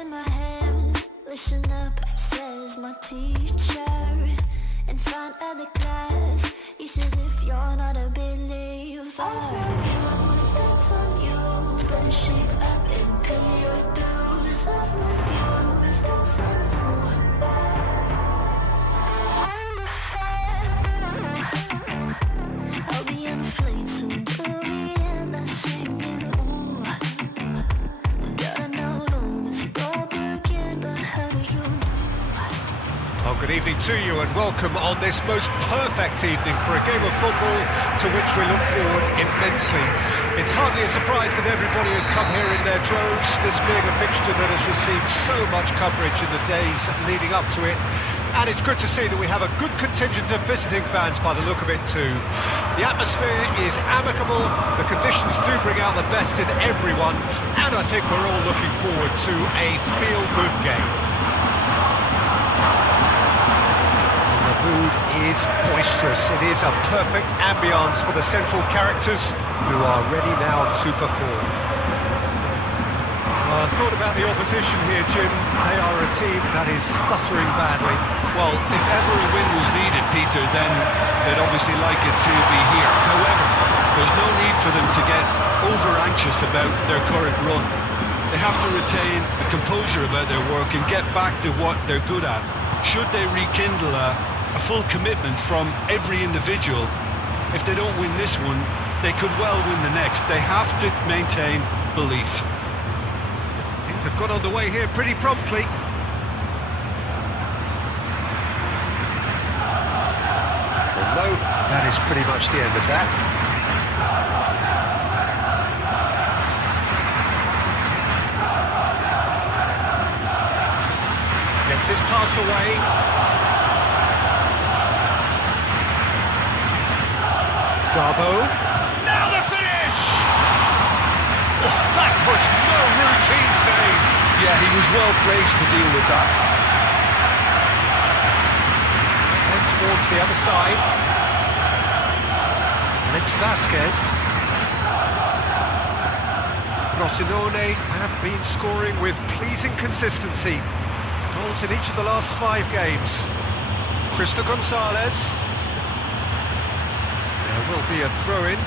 in my hand. Listen up, says my teacher. In front of the class, he says if you're not a believer, I've views, that's on you. Better shape up and pay your dues. I've views, that's on you. I'll be on a flight soon, baby, and I sing you. Gotta know this propaganda, how do you do? Well, good evening to you and welcome on this most perfect evening for a game of football to which we look forward immensely. It's hardly a surprise that everybody has come here in their droves, this being a fixture that has received so much coverage in the days leading up to it. And it's good to see that we have a good contingent of visiting fans by the look of it too. The atmosphere is amicable, the conditions do bring out the best in everyone, and I think we're all looking forward to a feel-good game. The mood is boisterous. It is a perfect ambience for the central characters who are ready now to perform. I thought about the opposition here, Jim. They are a team that is stuttering badly. Well, if ever a win was needed, Peter, then they'd obviously like it to be here. However, there's no need for them to get over-anxious about their current run. They have to retain a composure about their work and get back to what they're good at. Should they rekindle a full commitment from every individual, if they don't win this one, they could well win the next. They have to maintain belief. Things have got underway here pretty promptly. No, that is pretty much the end of that. Gets his pass away. Darbo. Now the finish! Oh, that was no routine save. Yeah, he was well placed to deal with that. And towards the other side. And it's Vasquez. Rosinone have been scoring with pleasing consistency. Goals in each of the last 5 games. Cristo Gonzalez. There will be a throw-in.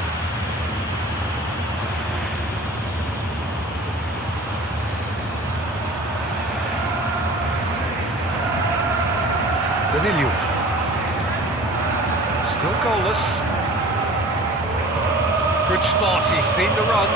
Danilud. Still goalless. Good spot, he's seen the run.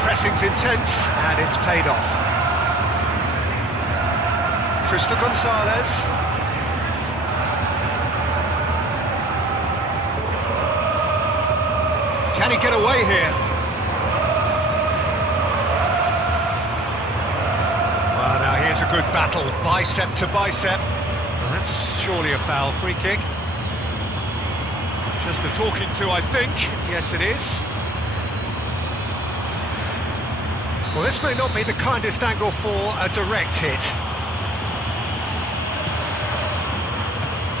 Pressing's intense, and it's paid off. Cristo Gonzalez. Can he get away here? Well, now here's a good battle, bicep to bicep. Well, that's surely a foul. Free kick. Just a talking to, I think. Yes, it is. Well, this may not be the kindest angle for a direct hit.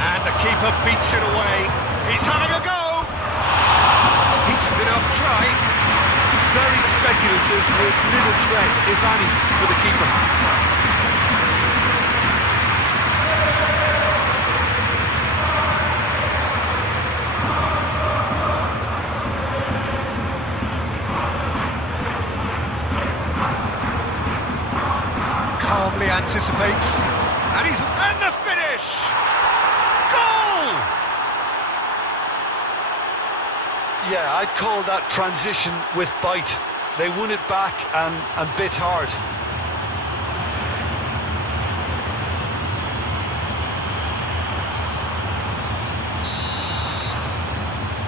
And the keeper beats it away. He's having a go! Decent enough try. Very speculative with little threat, if any, for the keeper. Calmly anticipates, and the finish! Goal! Yeah, I'd call that transition with bite. They won it back and bit hard.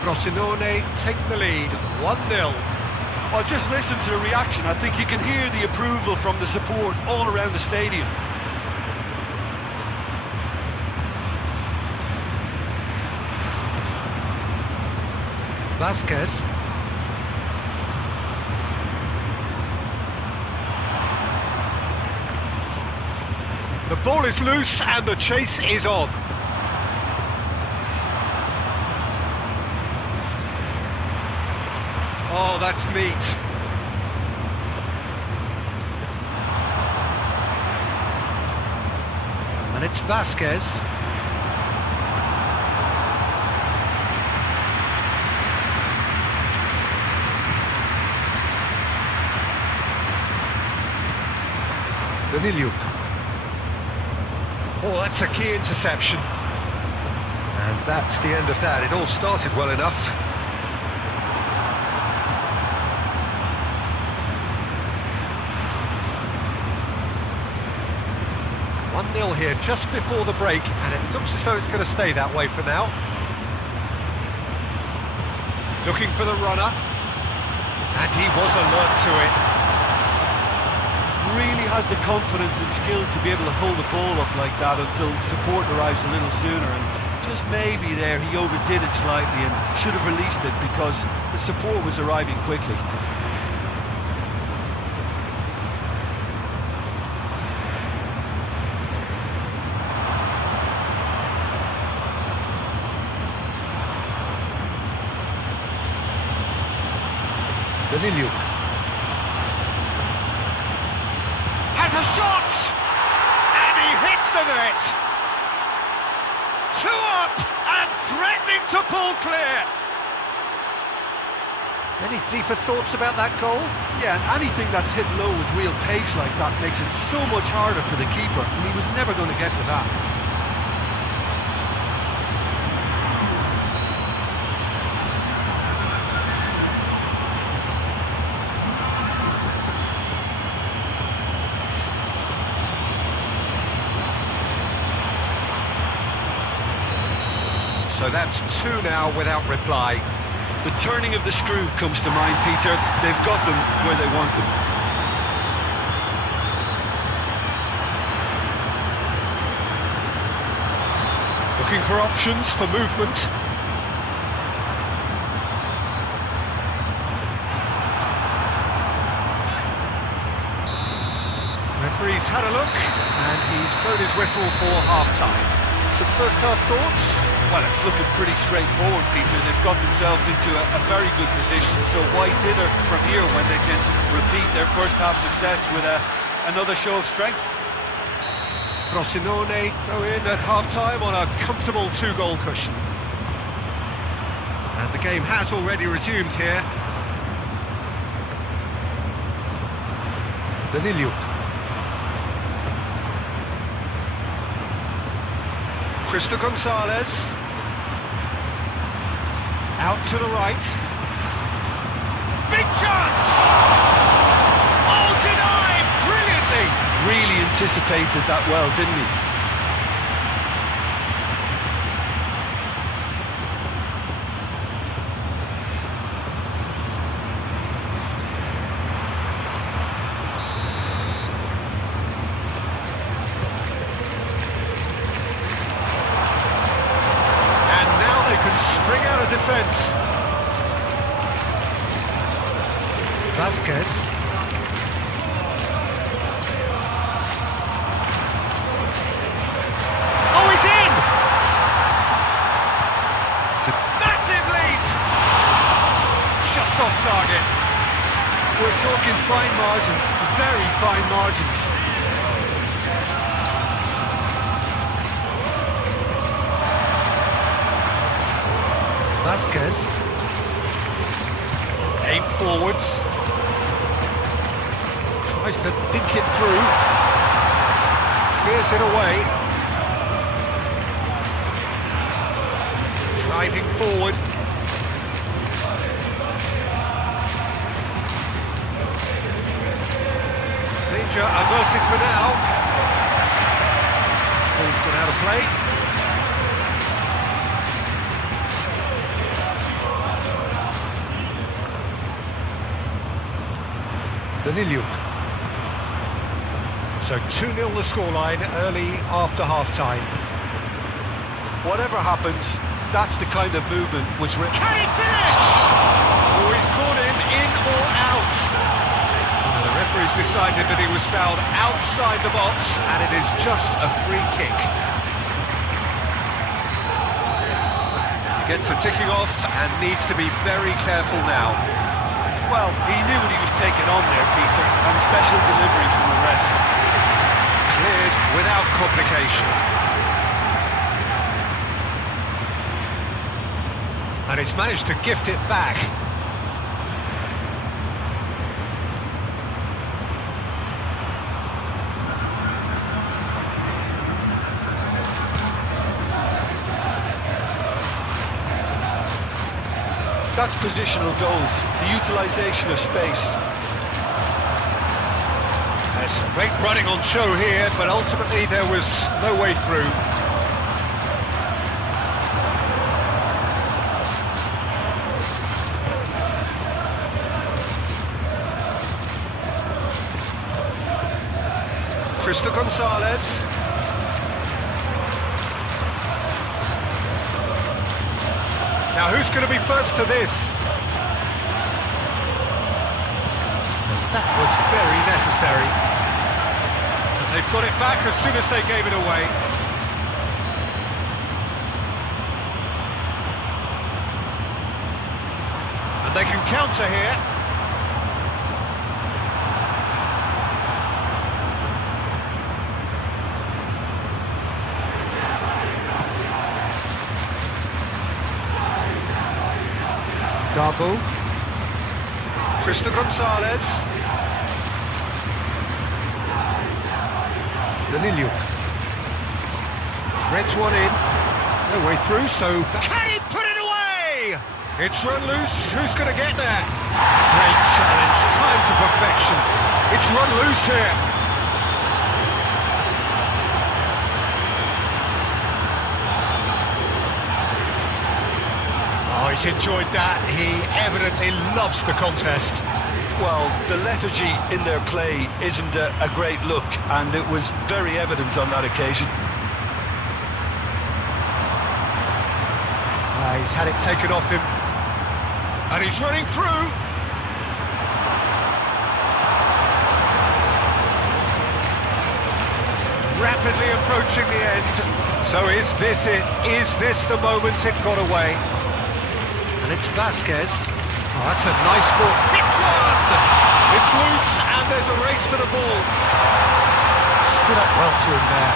Rosinone take the lead, 1-0. Well, just listen to the reaction. I think you can hear the approval from the support all around the stadium. Vasquez. The ball is loose and the chase is on. Oh, that's neat. And it's Vasquez. Daniluk. Oh, that's a key interception. And that's the end of that. It all started well enough. 1-0 here just before the break, and it looks as though it's going to stay that way for now. Looking for the runner, and he was alert to it. Really has the confidence and skill to be able to hold the ball up like that until support arrives a little sooner, and just maybe there he overdid it slightly and should have released it because the support was arriving quickly. Daniluk has a shot, and he hits the net. 2 up and threatening to pull clear. Any deeper thoughts about that goal? Yeah, and anything that's hit low with real pace like that makes it so much harder for the keeper, and he was never going to get to that. So that's 2 now without reply. The turning of the screw comes to mind, Peter. They've got them where they want them. Looking for options for movement. Referee's had a look, and he's blown his whistle for half-time. Some first-half thoughts? Well, it's looking pretty straightforward, Peter. They've got themselves into a very good position, so why dither from here when they can repeat their first-half success with another show of strength? Frosinone go in at half-time on a comfortable 2-goal cushion. And the game has already resumed here. Daniluk. Cristo Gonzalez. Out to the right. Big chance! Oh, denied! Brilliantly! Really anticipated that well, didn't he? Spring out of defence. Vasquez. Oh, he's in! It's a massive lead! Just off target. We're talking fine margins, very fine margins. Vasquez. Aim forwards. Tries to dink it through. Clears it away. Driving forward. Danger averted for now. Ball's gone out of play. Daniluk. So 2-0 the scoreline early after half-time. Whatever happens, that's the kind of movement which... Can he finish? Oh, he's caught him in or out. And the referee referee's decided that he was fouled outside the box, and it is just a free kick. He gets the ticking off and needs to be very careful now. Well, he knew what he was taking on there, Peter, and special delivery from the ref. Cleared without complication. And he's managed to gift it back. That's positional goal, the utilisation of space. There's great running on show here, but ultimately there was no way through. Crystal Gonzalez. Now who's going to be first to this? That was very necessary. They've got it back as soon as they gave it away. And they can counter here. Darbo. Crystal Gonzalez. Danilo. Threads one in. No way through, so... Can he put it away? It's run loose. Who's going to get there? Great challenge. Time to perfection. It's run loose here. Oh, he's enjoyed that. He evidently loves the contest. Well, the lethargy in their play isn't a great look, and it was very evident on that occasion. He's had it taken off him. And he's running through. Rapidly approaching the end. So is this it? Is this the moment it got away? And it's Vasquez. Oh, that's a nice ball. It's one! It's loose, and there's a race for the ball. Stood up well to him there.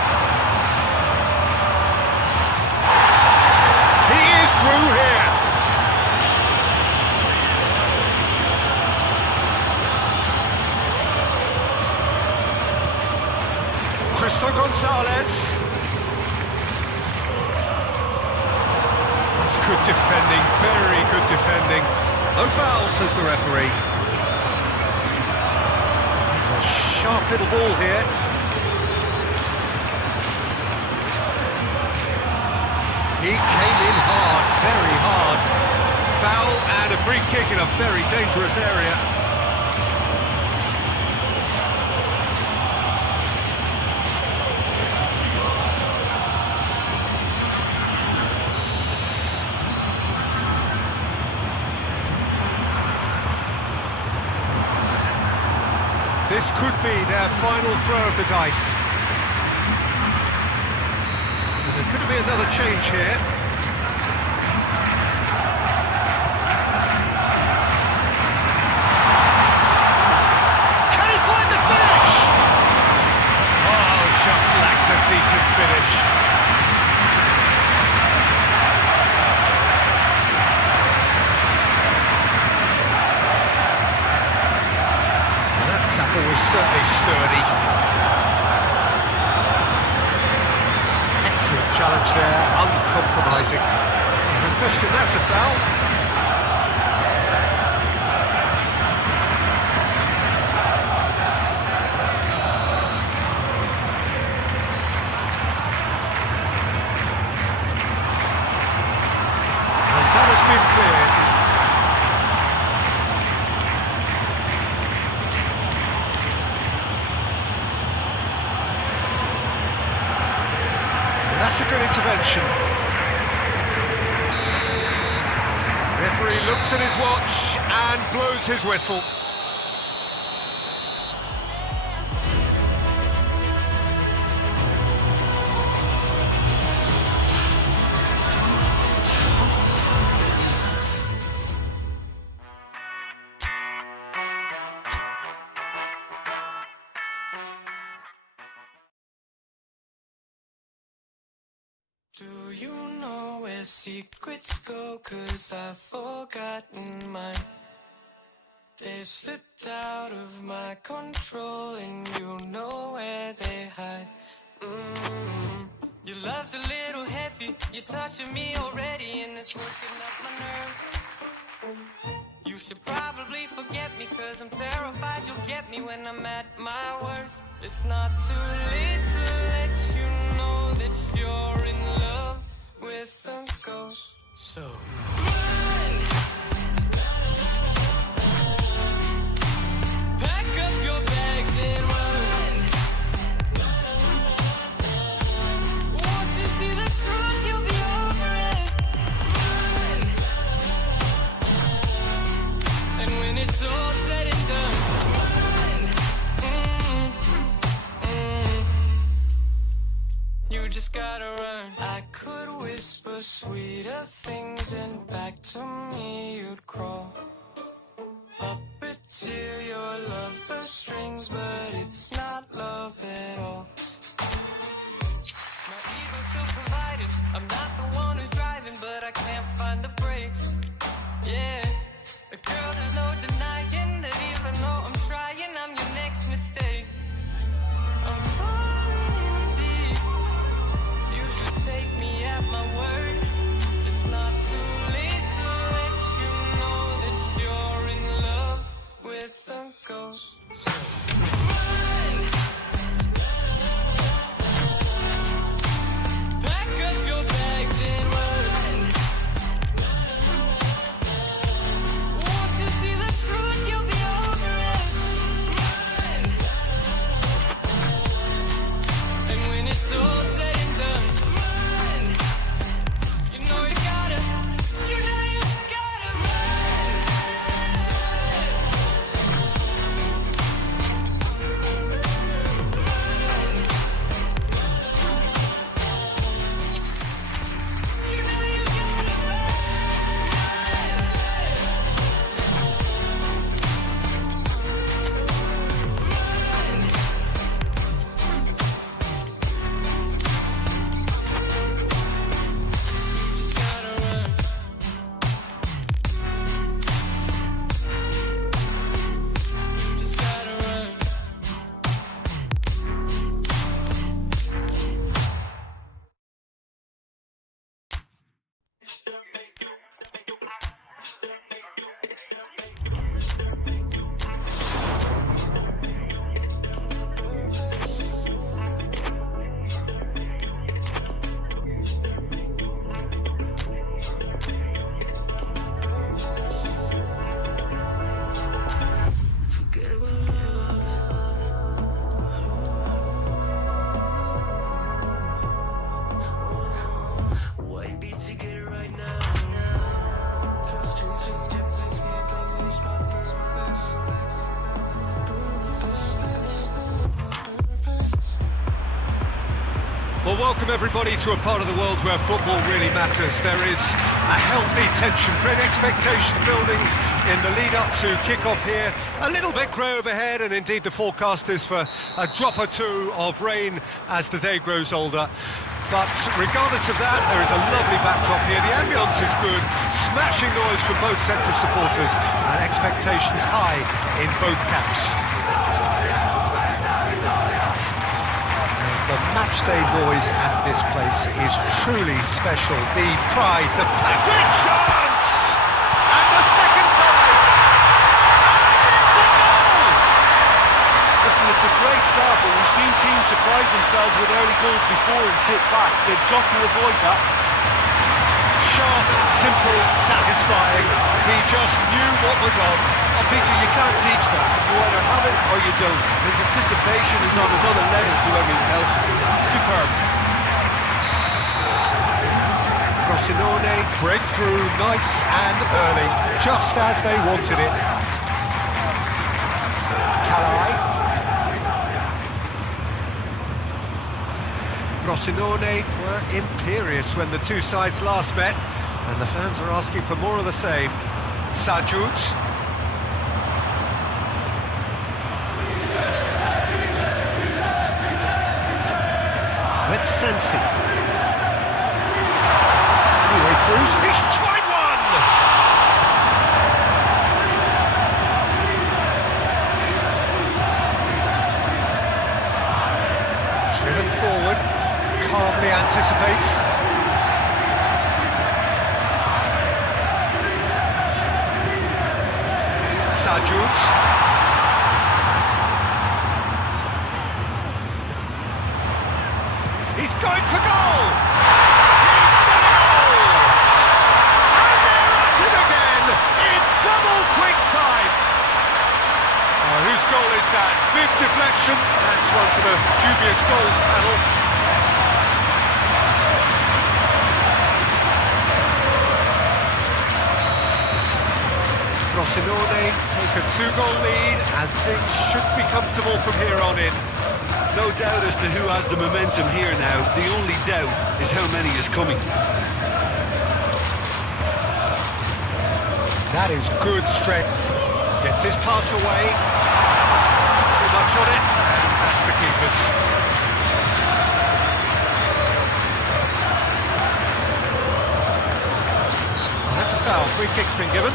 He is through here. Crystal Gonzalez. That's good defending, very good defending. No foul, says the referee. It's a sharp little ball here. He came in hard, very hard. Foul and a free kick in a very dangerous area. This could be their final throw of the dice. And there's going to be another change here. Can he find the finish? Oh, just lacked a decent finish. Tackle was certainly sturdy. Excellent challenge there, uncompromising. No question, that's a foul. And that has been cleared. That's a good intervention. Referee looks at his watch and blows his whistle. Do you know where secrets go? 'Cause I've forgotten mine. They've slipped out of my control, and you know where they hide. Your love's a little heavy, you're touching me already, and it's working up my nerves. You should probably forget me, 'cause I'm terrified you'll get me when I'm at my worst. It's not too late to let you know that you're in love with a ghost. So run! Pack up your bags and run. Once you see the truth, you'll be over it. Run. And when it's all said and done, run. You just gotta run. I could whisper sweeter things, and back to me you'd crawl. Puppeteer your love for strings, but it's not love at all. My ego's still provided. I'm not the one who's driving, but I can't find the brakes. Yeah, girl, there's no denying that even though I'm trying, I'm your next mistake. I'm falling in deep. You should take me at my word. It's not too late to let you know that you're in love with a ghost. So run! Pack up your bags and run. Once you see the truth, you'll be over it. Run! And when it's all said and done, run. You know you gotta run. Just gotta run. Just gotta run. Why be together right now? 'Cause chasing you makes me go lose my purpose. Well, welcome everybody to a part of the world where football really matters. There is a healthy tension, great expectation building in the lead up to kick-off here. A little bit grey overhead, and indeed the forecast is for a drop or two of rain as the day grows older. But regardless of that, there is a lovely backdrop here. The ambience is good, smashing noise from both sets of supporters, and expectations high in both camps. The matchday noise at this place is truly special. The pride, the great chance! And the second time! And it's a goal! Listen, it's a great start, but we've seen teams surprise themselves with early goals before and sit back. They've got to avoid that. Sharp, simple, satisfying. He just knew what was on. Oh, Peter, you can't teach that. You either have it or you don't. His anticipation is on another level to everything else's. Superb. Rosinone, breakthrough, nice and early, just as they wanted it. Calai. Rosinone were imperious when the two sides last met, and the fans are asking for more of the same. Sajut. With Sensi. Cruz, he's tried one! Driven forward, calmly anticipates. Sajut. He's going for goal! He's got a goal! And they're at it again in double quick time! Oh, whose goal is that? Big deflection. That's one for the dubious goals panel. Frosinone take a 2-goal lead and things should be comfortable from here on in. No doubt as to who has the momentum here now. The only doubt is how many is coming. That is good strength. Gets his pass away. Too much on it, and that's the keeper's. Oh, that's a foul. Free kick's been given.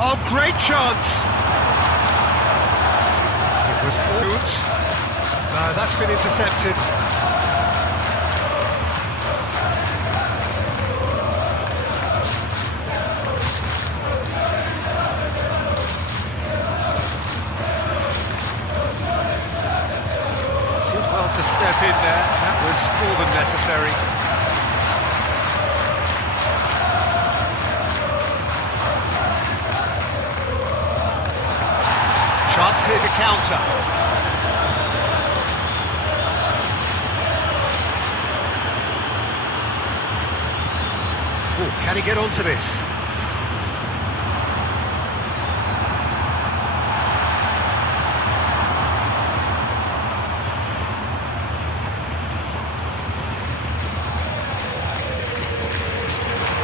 Oh, great chance! It was good. That's been intercepted. Did well to step in there. That was more than necessary. Chance here to counter. Oh, can he get onto this?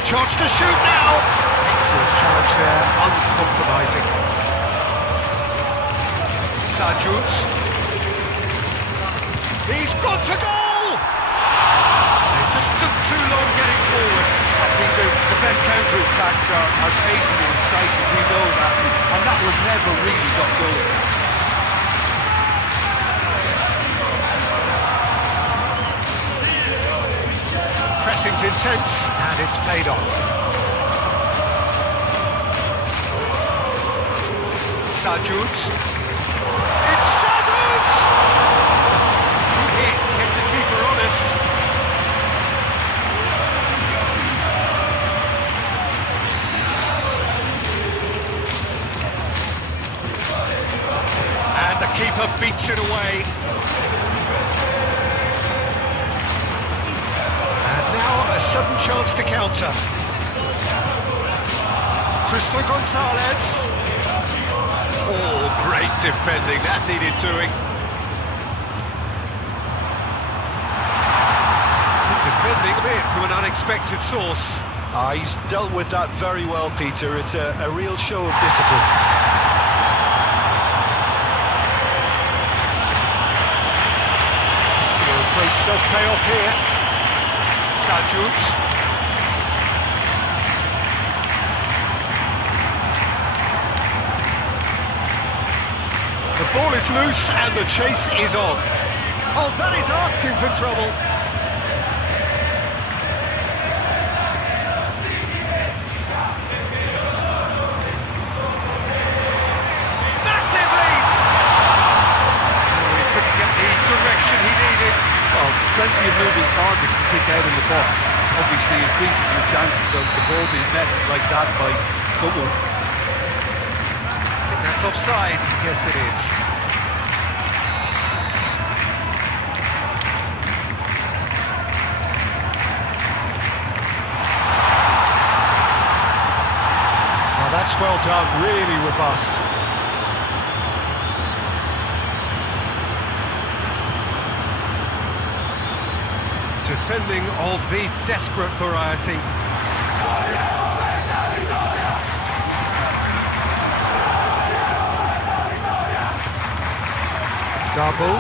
Chance to shoot now! Excellent challenge there, uncompromising. Sajut. He's gone for goal! It just took too long getting forward. Peter, the best counter-attacks are pacey and incisive, we know that, and that one never really got going. Pressing's intense, and it's paid off. Sajut. It's Sajut! Good hit, kept the keeper honest. And the keeper beats it away. And now a sudden chance to counter. Crystal Gonzalez. Oh, great defending, that needed doing. Good defending, bit from an unexpected source. He's dealt with that very well, Peter. It's a real show of discipline. Muscular approach does pay off here. Sajut. The ball is loose and the chase is on. Oh, that is asking for trouble. Massive lead! Oh, he couldn't get the direction he needed. Well, plenty of moving targets to pick out in the box. Obviously increases your chances of the ball being met like that by someone. That's offside. Yes, it is. Oh, that's well done. Really robust. Defending of the desperate variety. Darbo.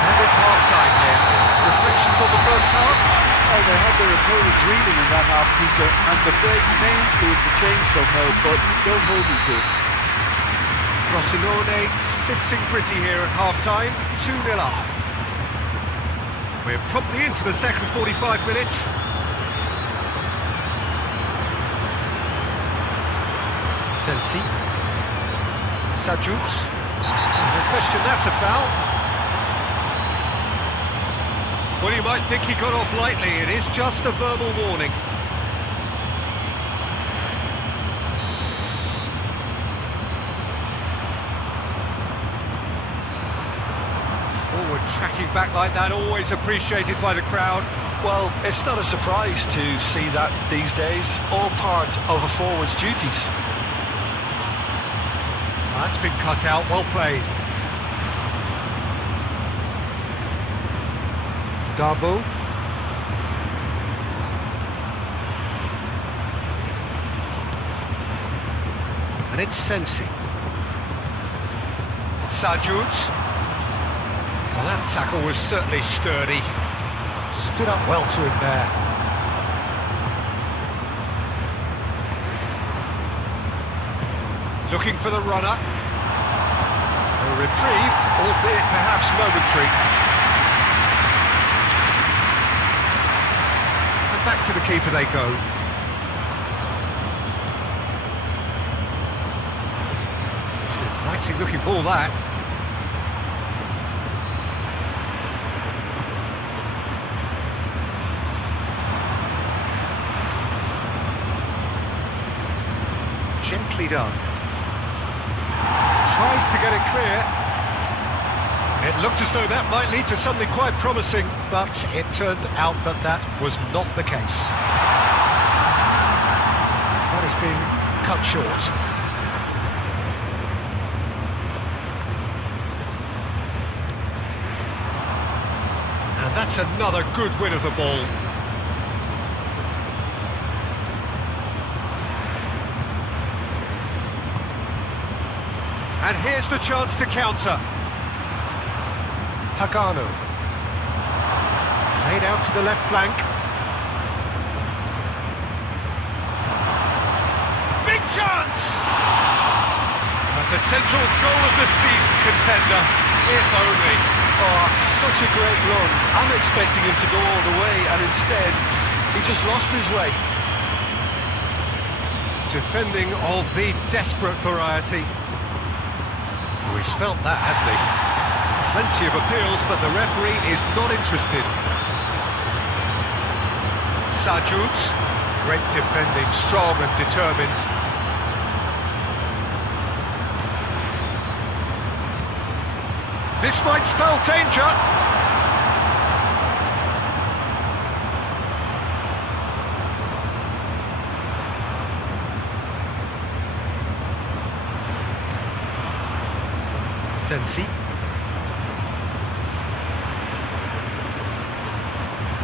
And it's half-time here. Reflections on the first half? Well, they had their opponents reeling in that half, Peter, and the break may influence a change somehow, but don't hold me to it. Rosinone sitting pretty here at half-time, 2-0 up. We're promptly into the second 45 minutes. Sensi. Sajut. No question, that's a foul. Well, you might think he got off lightly. It is just a verbal warning. Forward tracking back like that, always appreciated by the crowd. Well, it's not a surprise to see that these days, all part of a forward's duties. That's been cut out, well played. Darbo. And it's Sensi. Sajut. Well, that tackle was certainly sturdy. Stood up well to him there. Looking for the runner. A reprieve, albeit perhaps momentary. And back to the keeper they go. It's an inviting looking ball, that. Gently done. Tries to get it clear. It looked as though that might lead to something quite promising, but it turned out that that was not the case. That has been cut short. And that's another good win of the ball. And here's the chance to counter. Pagano. Played out to the left flank. Big chance! A potential goal of the season contender, if only. Oh, after such a great run, I'm expecting him to go all the way, and instead, he just lost his way. Defending of the desperate variety. Oh, he's felt that, hasn't he? Plenty of appeals, but the referee is not interested. Sajut, great defending, strong and determined. This might spell danger. Sensi.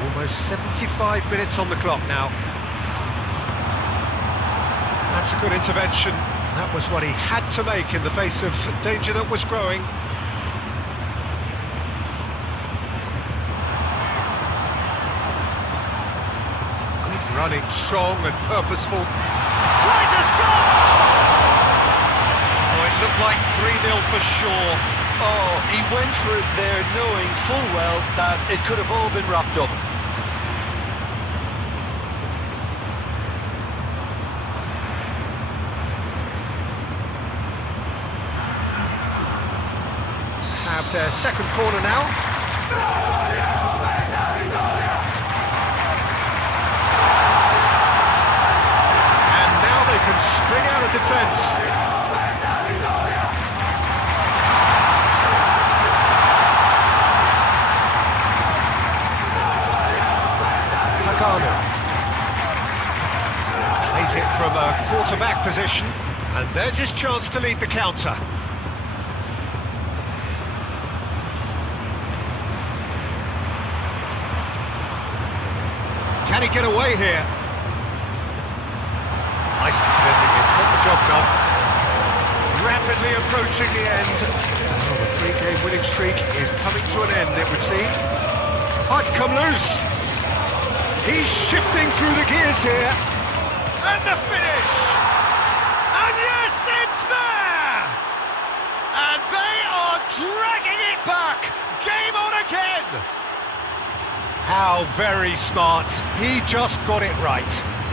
Almost 75 minutes on the clock now. That's a good intervention. That was what he had to make in the face of danger that was growing. Good running, strong and purposeful. Tries a shot! It looked like 3-0 for sure. Oh, he went for it there knowing full well that it could have all been wrapped up. Have their second corner now. And now they can spring out of defence. Plays it from a quarterback position, and there's his chance to lead the counter. Can he get away here? Nice defending, it's got the job done. rapidly approaching the end. Oh, the three-game winning streak is coming to an end, it would seem. Oh, it's come loose. He's shifting through the gears here. And the finish! And yes, it's there! And they are dragging it back! Game on again! How very smart. He just got it right.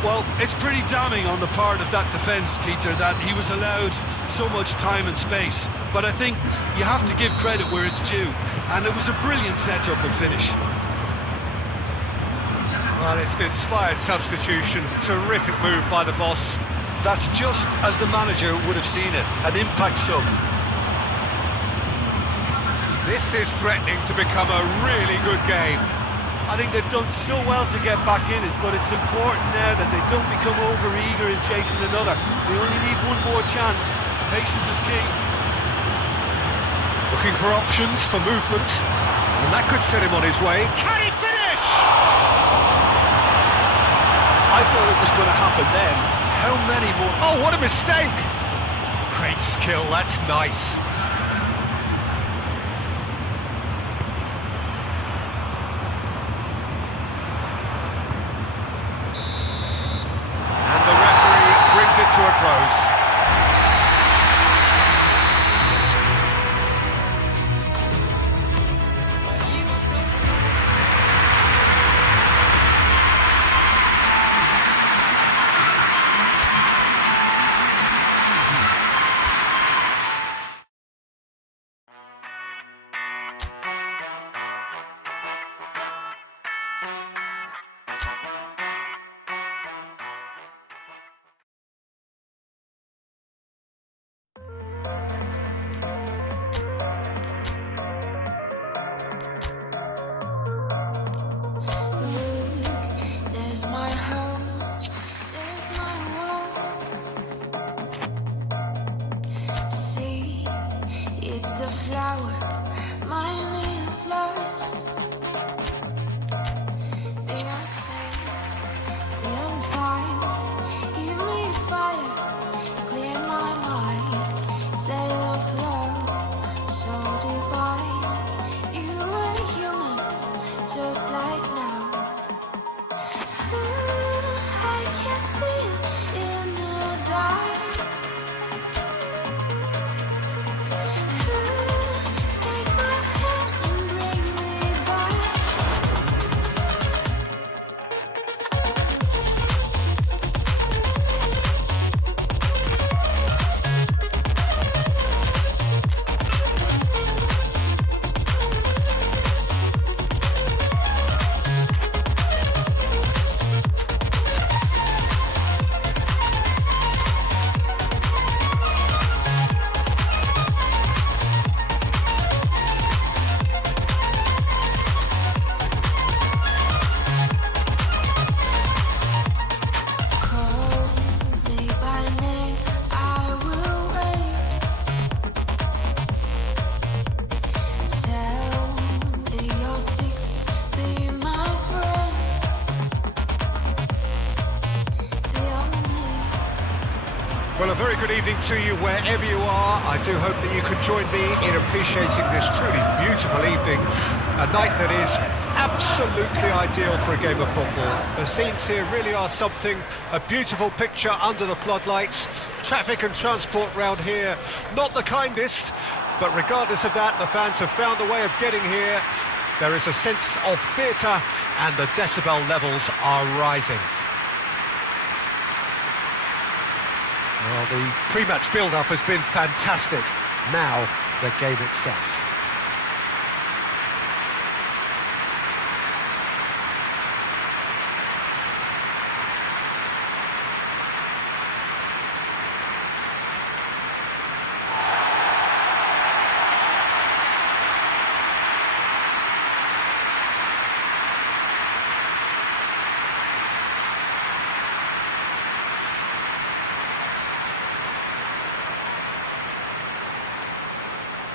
Well, it's pretty damning on the part of that defence, Peter, that he was allowed so much time and space. But I think you have to give credit where it's due, and it was a brilliant setup and finish. Well, it's an inspired substitution. Terrific move by the boss. That's just as the manager would have seen it, an impact sub. This is threatening to become a really good game. I think they've done so well to get back in it, but it's important now that they don't become over-eager in chasing another. They only need one more chance. Patience is key. Looking for options for movement, and that could set him on his way. Can he finish? I thought it was going to happen then. How many more? Oh, what a mistake! Great skill, that's nice. To a close. Well, a very good evening to you wherever you are. I do hope that you could join me in appreciating this truly beautiful evening, a night that is absolutely ideal for a game of football. The scenes here really are something, a beautiful picture under the floodlights. Traffic and transport round here, not the kindest, but regardless of that, the fans have found a way of getting here. There is a sense of theatre and the decibel levels are rising. Well, the pre-match build-up has been fantastic. Now, the game itself.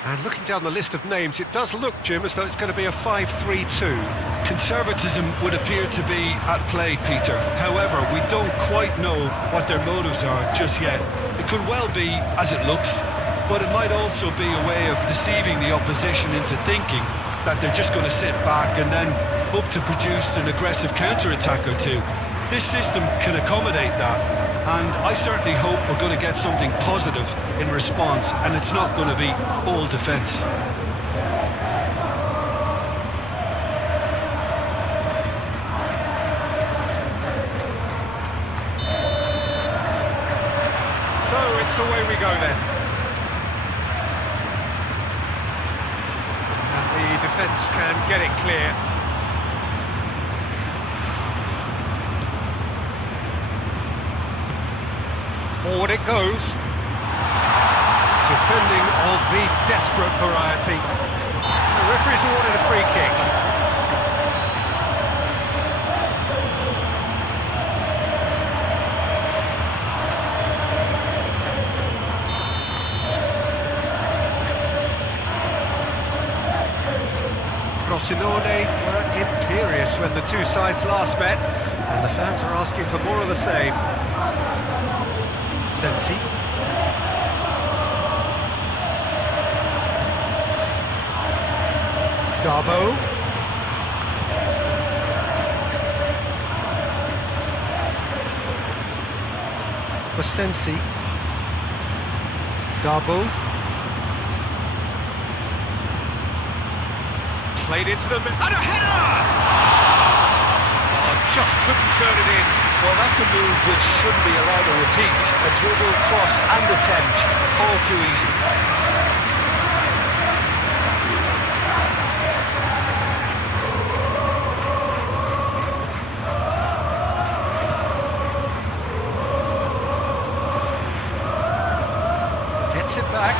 And looking down the list of names, it does look, Jim, as though it's going to be a 5-3-2. Conservatism would appear to be at play, Peter. However, we don't quite know what their motives are just yet. It could well be, as it looks, but it might also be a way of deceiving the opposition into thinking that they're just going to sit back and then hope to produce an aggressive counter-attack or two. This system can accommodate that, and I certainly hope we're going to get something positive in response, and it's not going to be all defence. So it's away we go then. And the defence can get it clear. Forward it goes. Defending of the desperate variety. The referee's awarded a free kick. Frosinone were imperious when the two sides last met, and the fans are asking for more of the same. Sensi. Darbo. Sensi. Darbo. Played into the and a header! Oh, just couldn't turn it in. Well, that's a move which shouldn't be allowed to repeat. A dribble, cross and attempt, all too easy. Gets it back.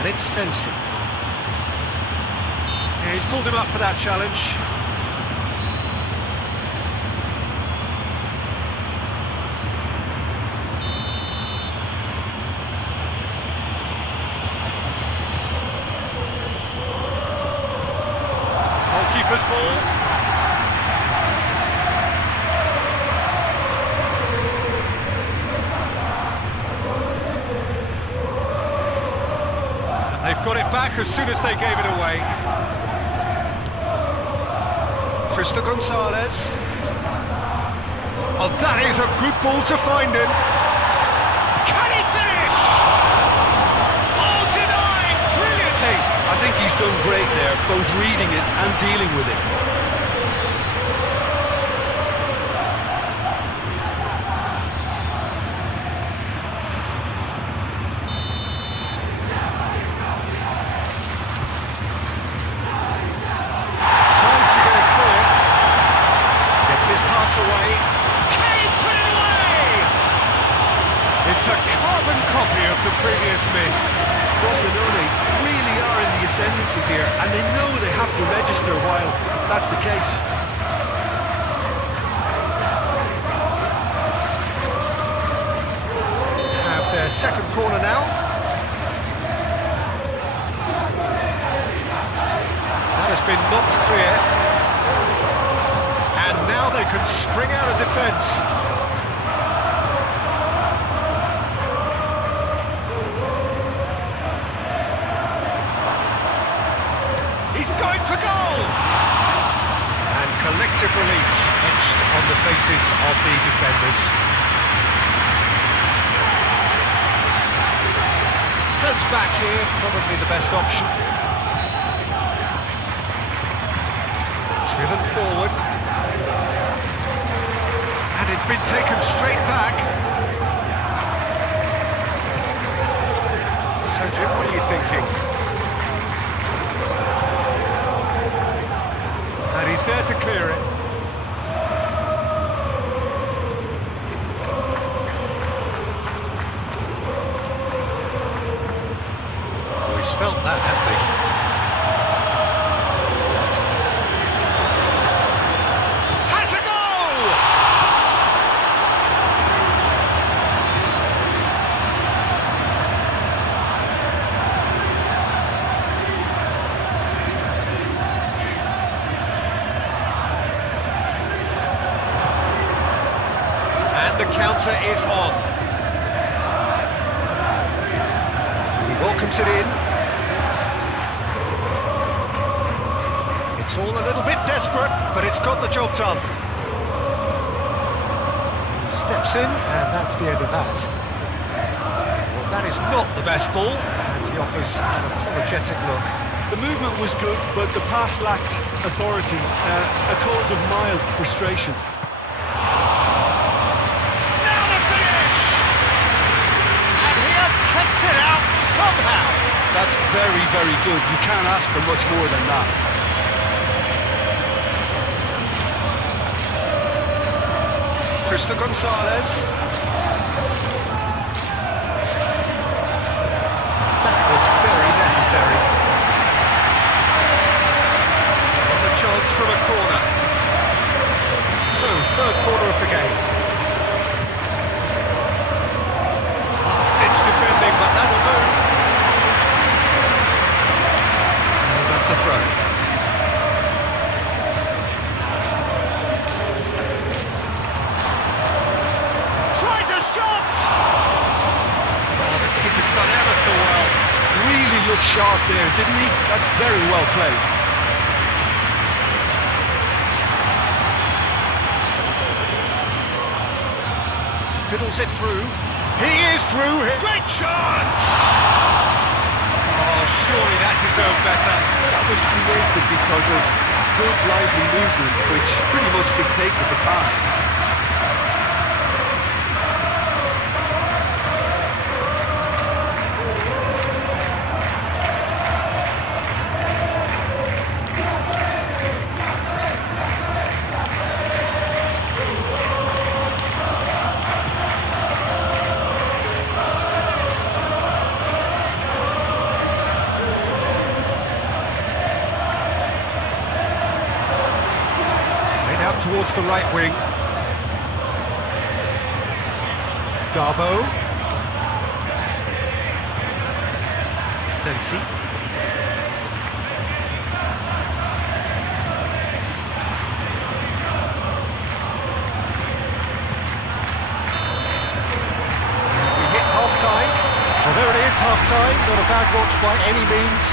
And it's Sensi. Yeah, he's pulled him up for that challenge. Goalkeeper's ball. They've got it back as soon as they gave it away. Trista Gonzalez. Oh, that is a good ball to find him. Can he finish? Oh, denied brilliantly. I think he's done great there, both reading it and dealing with it. Away. Can he put it away? It's a carbon copy of the previous miss. Frosinone really are in the ascendancy here, and they know they have to register while that's the case. Have their second corner now. That has been knocked clear. Now they can spring out of defence. He's going for goal! And collective relief etched on the faces of the defenders. Turns back here, probably the best option. Driven forward. It's been taken straight back. So, Jim, what are you thinking? And he's there to clear it. Oh, he's felt that, hasn't he? the counter is on. He welcomes it in. It's all a little bit desperate, but it's got the job done. He steps in, and that's the end of that. Well, that is not the best ball, and he offers an apologetic look. The movement was good, but the pass lacked authority, a cause of mild frustration. Now the finish! And he has kept it out somehow. That's very, very good. You can't ask for much more than that. Cristo Gonzalez. That was very necessary. A chance from a corner. So, third corner of the game. Last-ditch defending, but that'll do. And that's a throw. Tries a shot! Oh, the keeper's done ever so well. Really looked sharp there, didn't he? That's very well played. Fiddles it through. He is through. Great chance! Oh, surely that deserved better. That was created because of good lively movement, which pretty much dictated the pass. Towards the right wing. Darbo. Sensi. We hit half-time. Well, there it is, half-time. Not a bad watch by any means.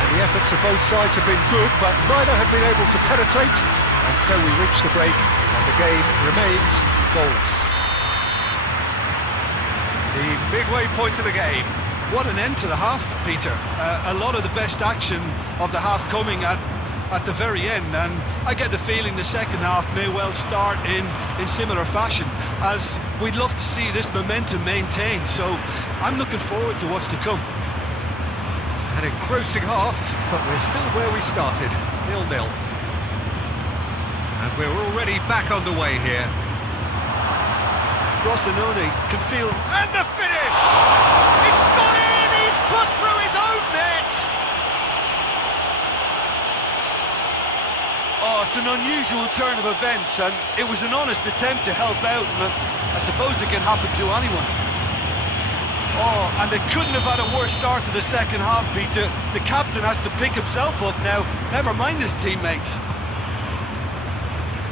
And the efforts of both sides have been good, but neither have been able to penetrate. And so we reach the break, and the game remains goals. The midway point of the game. What an end to the half, Peter. A lot of the best action of the half coming at the very end, and I get the feeling the second half may well start in similar fashion, as we'd love to see this momentum maintained, so I'm looking forward to what's to come. An engrossing half, but we're still where we started, 0-0. And we're already back underway here. Rossonone can feel... And the finish! It's gone in! He's put through his own net! Oh, it's an unusual turn of events, and it was an honest attempt to help out, and I suppose it can happen to anyone. Oh, and they couldn't have had a worse start to the second half, Peter. The captain has to pick himself up now, never mind his teammates.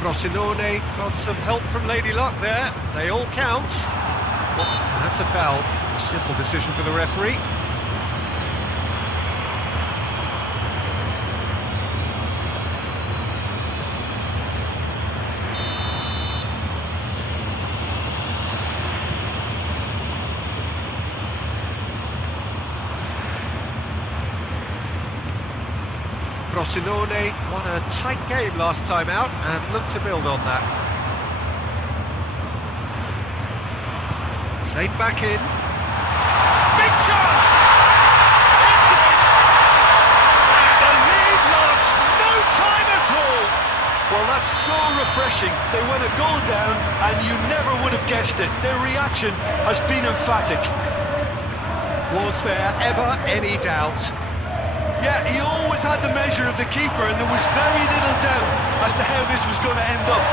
Rossonone got some help from Lady Luck there. They all count. Well, that's a foul. A simple decision for the referee. Rossonone won a tight game last time out and looked to build on that. Played back in. Big chance! It's in! And the lead lost no time at all! Well, that's so refreshing. They went a goal down and you never would have guessed it. Their reaction has been emphatic. Was there ever any doubt? Yeah, he always had the measure of the keeper, and there was very little doubt as to how this was going to end up.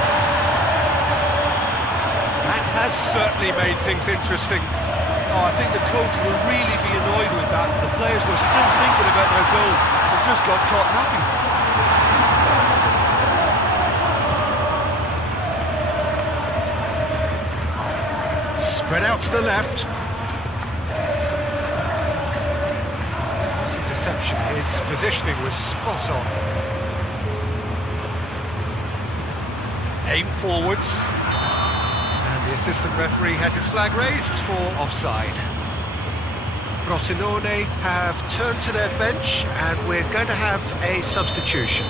That has certainly made things interesting. Oh, I think the coach will really be annoyed with that. The players were still thinking about their goal and just got caught napping. Spread out to the left. This interception, his positioning was spot on. Aim forwards. And the assistant referee has his flag raised for offside. Frosinone have turned to their bench and we're going to have a substitution.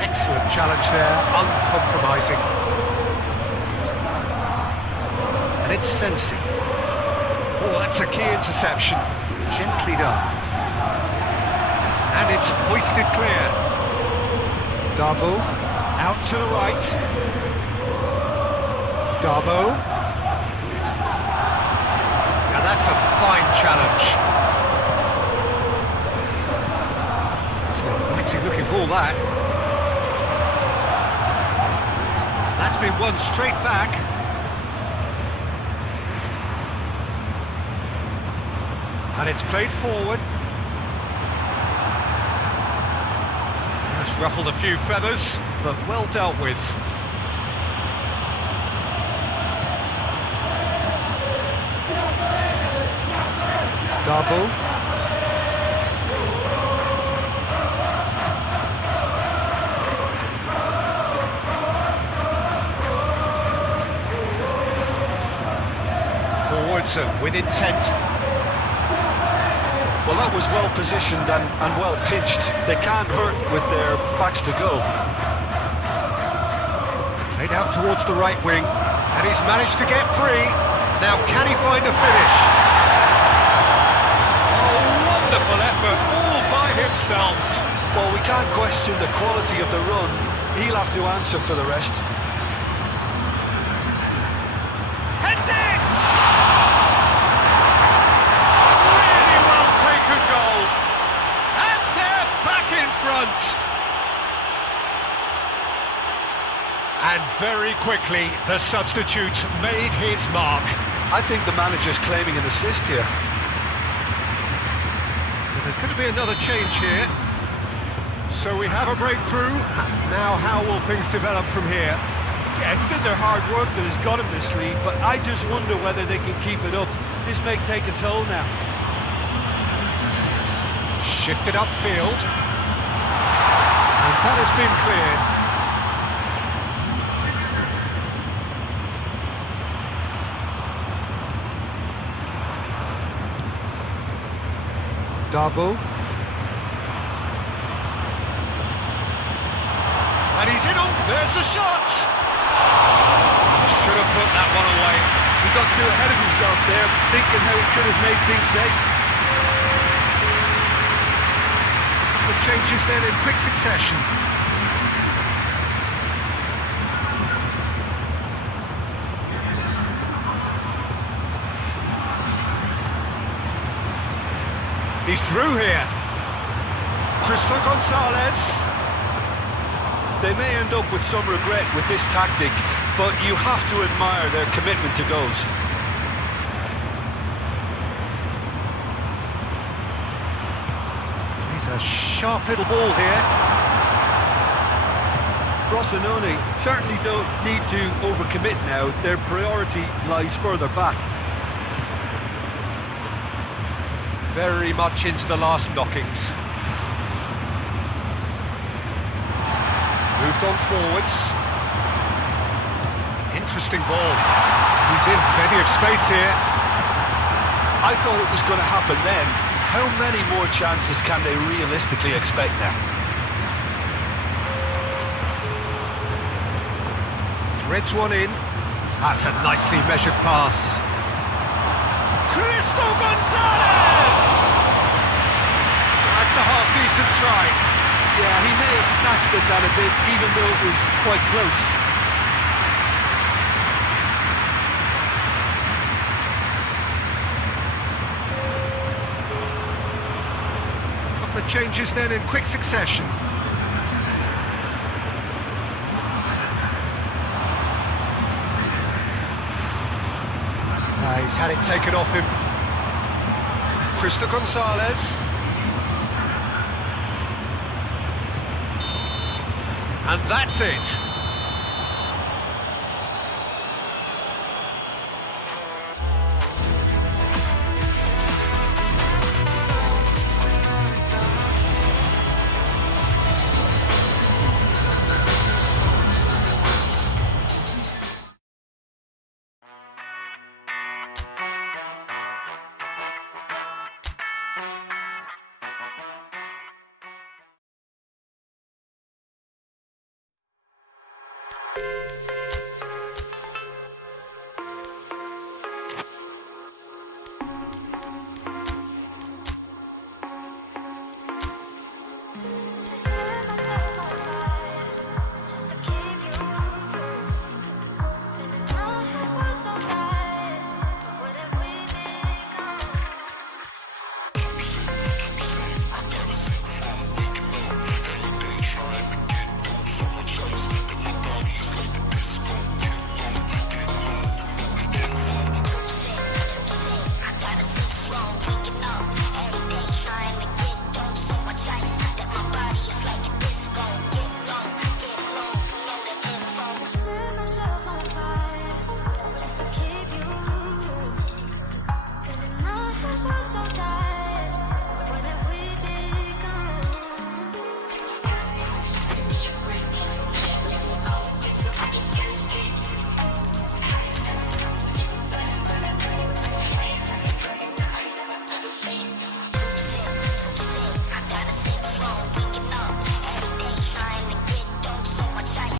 Excellent challenge there, uncompromising. And it's Sensi. Oh, that's a key interception. Gently done. And it's hoisted clear. Darbo out to the right. Darbo. Now that's a fine challenge. It's an inviting looking ball, that. That's been won straight back. And it's played forward. That's ruffled a few feathers, but well dealt with. Darbo. Forwards and with intent. Well, that was well positioned and well pitched. They can't hurt with their backs to goal. Played out towards the right wing, and he's managed to get free. Now, can he find a finish? Oh, wonderful effort, all by himself. Well, we can't question the quality of the run. He'll have to answer for the rest. Heads it! Really well taken goal. And they're back in front. And very quickly, the substitute made his mark. I think the manager's claiming an assist here. But there's going to be another change here. So we have a breakthrough. Now how will things develop from here? Yeah, it's been their hard work that has got them this lead, but I just wonder whether they can keep it up. This may take a toll now. Shifted upfield. And that has been cleared. Darbo. And he's in on. There's the shot. Should have put that one away. He got too ahead of himself there, thinking how he could have made things safe. The changes then in quick succession. He's through here. Cristo Gonzalez. They may end up with some regret with this tactic, but you have to admire their commitment to goals. He's a sharp little ball here. Frosinone certainly don't need to overcommit now. Their priority lies further back. Very much into the last knockings. Moved on forwards. Interesting ball. He's in plenty of space here. I thought it was going to happen then. How many more chances can they realistically expect now? Threads one in. That's a nicely measured pass. Cristo Gonzalez! That's a half-decent try. Yeah, he may have snatched at that a bit, even though it was quite close. Couple of changes then in quick succession. He's had it taken off him. Cristo Gonzalez. And that's it.